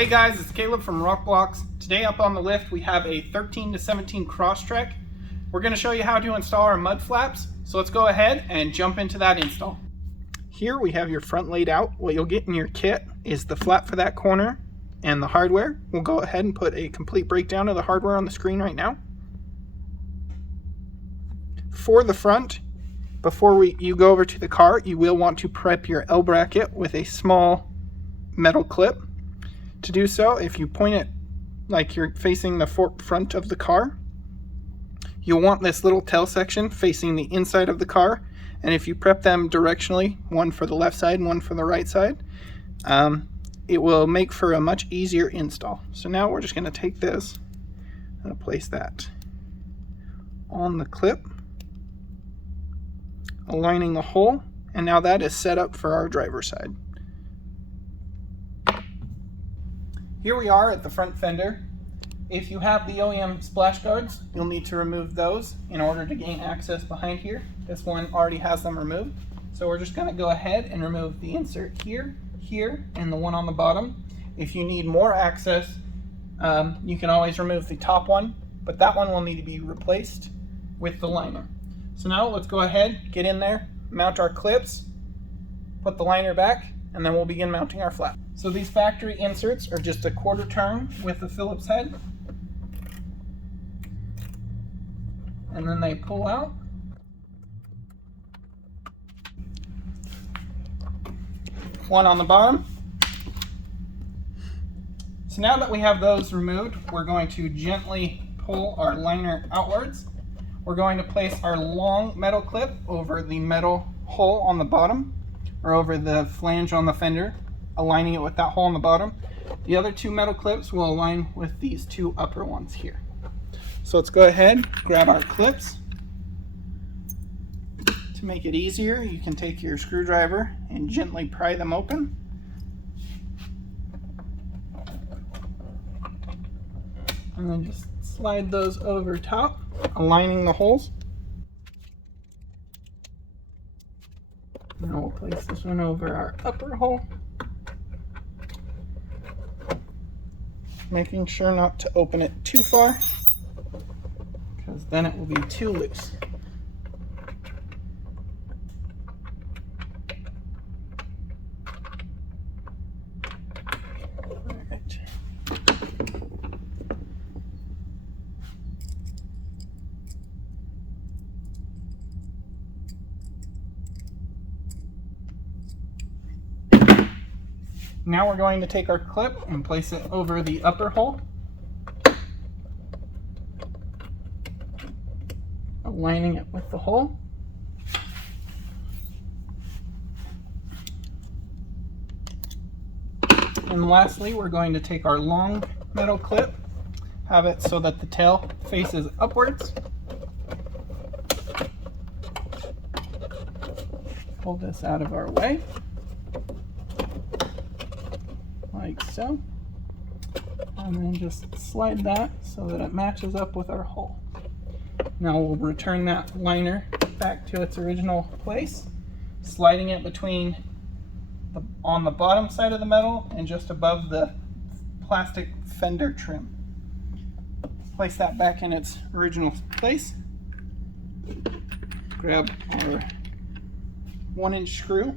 Hey guys, it's Caleb from RokBlokz. Today up on the lift we have a 13 to 17 Crosstrek. We're going to show you how to install our mud flaps, so let's go ahead and jump into that install. Here we have your front laid out. What you'll get in your kit is the flap for that corner and the hardware. We'll go ahead and put a complete breakdown of the hardware on the screen right now. For the front, before you go over to the car, you will want to prep your L bracket with a small metal clip. To do so, if you point it like you're facing the front of the car, you'll want this little tail section facing the inside of the car, and if you prep them directionally, one for the left side and one for the right side, it will make for a much easier install. So now we're just going to take this and place that on the clip, aligning the hole, and now that is set up for our driver's side. Here we are at the front fender. If you have the OEM splash guards, you'll need to remove those in order to gain access behind here. This one already has them removed. So we're just going to go ahead and remove the insert here, here, and the one on the bottom. If you need more access, you can always remove the top one, but that one will need to be replaced with the liner. So now let's go ahead, get in there, mount our clips, put the liner back, and then we'll begin mounting our flap. So these factory inserts are just a 1/4 turn with the Phillips head. And then they pull out. One on the bottom. So now that we have those removed, we're going to gently pull our liner outwards. We're going to place our long metal clip over the metal hole on the bottom, or over the flange on the fender, aligning it with that hole on the bottom. The other two metal clips will align with these two upper ones here. So let's go ahead, grab our clips. To make it easier, you can take your screwdriver and gently pry them open. And then just slide those over top, aligning the holes. Now we'll place this one over our upper hole, making sure not to open it too far, because then it will be too loose. Alright. Now we're going to take our clip and place it over the upper hole, aligning it with the hole. And lastly, we're going to take our long metal clip, have it so that the tail faces upwards. Pull this out of our way, like so, and then just slide that so that it matches up with our hole. Now we'll return that liner back to its original place, sliding it between on the bottom side of the metal and just above the plastic fender trim. Place that back in its original place. Grab our 1-inch screw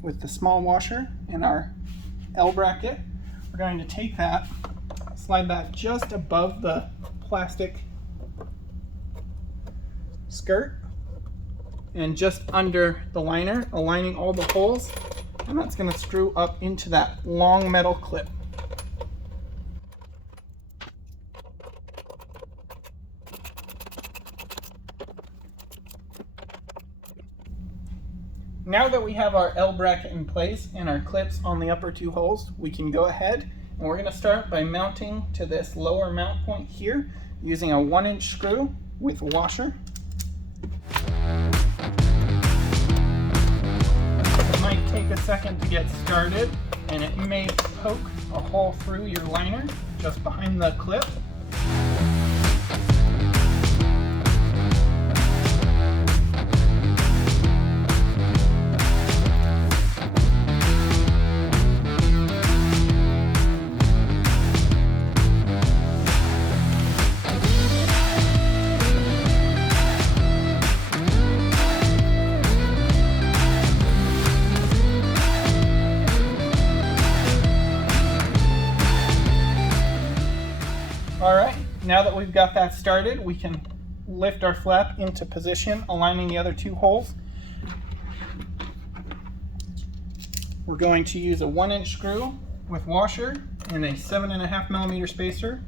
with the small washer and our L bracket. We're going to take that, slide that just above the plastic skirt and just under the liner, aligning all the holes, and that's going to screw up into that long metal clip. Now that we have our L bracket in place and our clips on the upper two holes, we can go ahead and we're going to start by mounting to this lower mount point here using a 1-inch screw with a washer. It might take a second to get started, and it may poke a hole through your liner just behind the clip. Now that we've got that started, we can lift our flap into position, aligning the other two holes. We're going to use a 1-inch screw with washer and a 7.5mm spacer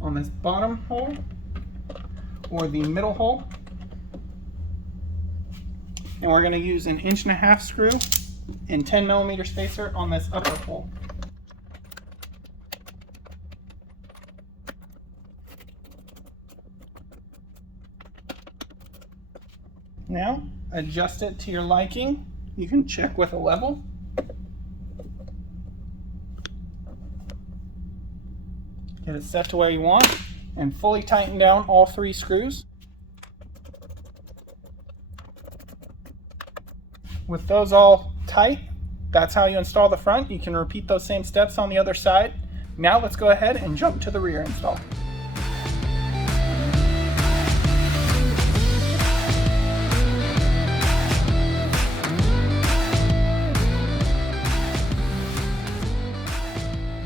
on this bottom hole or the middle hole. And we're going to use an 1.5-inch screw and 10mm spacer on this upper hole. Now, adjust it to your liking. You can check with a level. Get it set to where you want and fully tighten down all 3 screws. With those all tight, that's how you install the front. You can repeat those same steps on the other side. Now let's go ahead and jump to the rear install.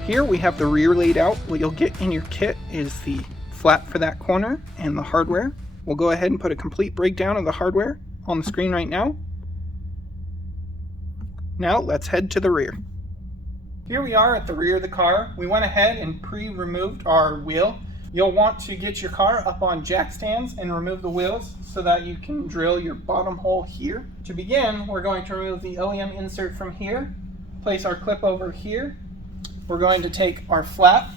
Here we have the rear laid out. What you'll get in your kit is the flap for that corner and the hardware. We'll go ahead and put a complete breakdown of the hardware on the screen right now. Now let's head to the rear. Here we are at the rear of the car. We went ahead and pre-removed our wheel. You'll want to get your car up on jack stands and remove the wheels so that you can drill your bottom hole here. To begin, we're going to remove the OEM insert from here, place our clip over here. We're going to take our flap,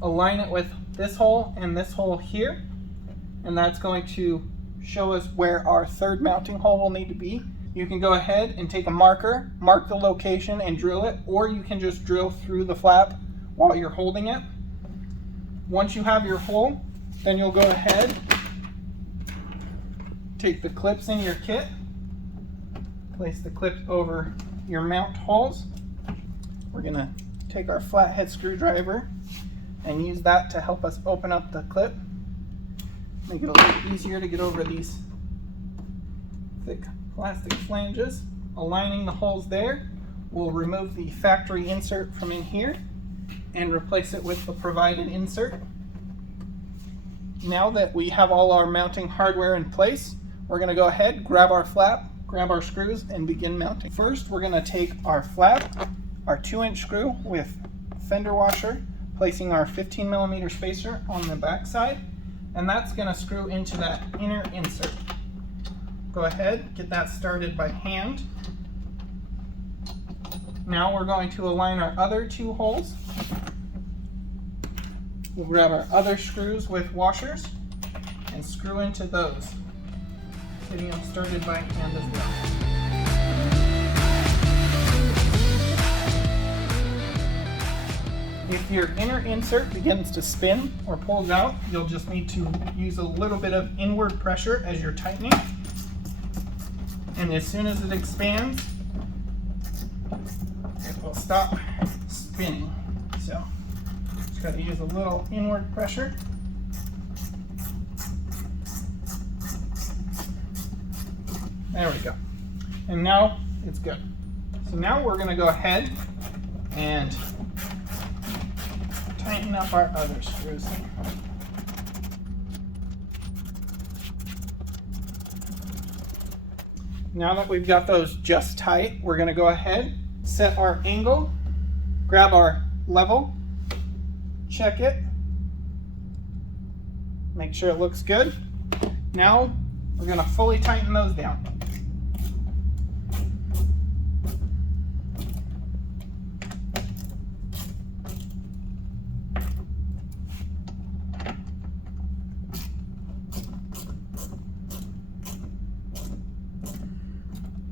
align it with this hole and this hole here, and that's going to show us where our 3rd mounting hole will need to be. You can go ahead and take a marker, mark the location and drill it, or you can just drill through the flap while you're holding it. Once you have your hole, then you'll go ahead, take the clips in your kit, place the clips over your mount holes. We're going to take our flathead screwdriver and use that to help us open up the clip. Make it a little easier to get over these thick plastic flanges. Aligning the holes there, we'll remove the factory insert from in here and replace it with the provided insert. Now that we have all our mounting hardware in place, we're going to go ahead, grab our flap, grab our screws, and begin mounting. First, we're going to take our flap, our 2-inch screw with fender washer, placing our 15mm spacer on the back side, and that's going to screw into that inner insert. Go ahead, get that started by hand. Now we're going to align our other 2 holes. We'll grab our other screws with washers and screw into those, getting them started by hand as well. If your inner insert begins to spin or pulls out, you'll just need to use a little bit of inward pressure as you're tightening. And as soon as it expands, it will stop spinning. So just got to use a little inward pressure. There we go. And now it's good. So now we're going to go ahead and tighten up our other screws. Now that we've got those just tight, we're going to go ahead, set our angle, grab our level, check it, make sure it looks good. Now we're going to fully tighten those down.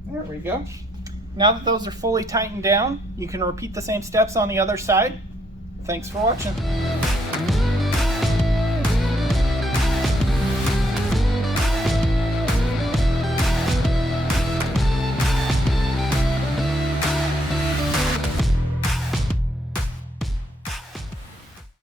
There we go. Now that those are fully tightened down, you can repeat the same steps on the other side. Thanks for watching.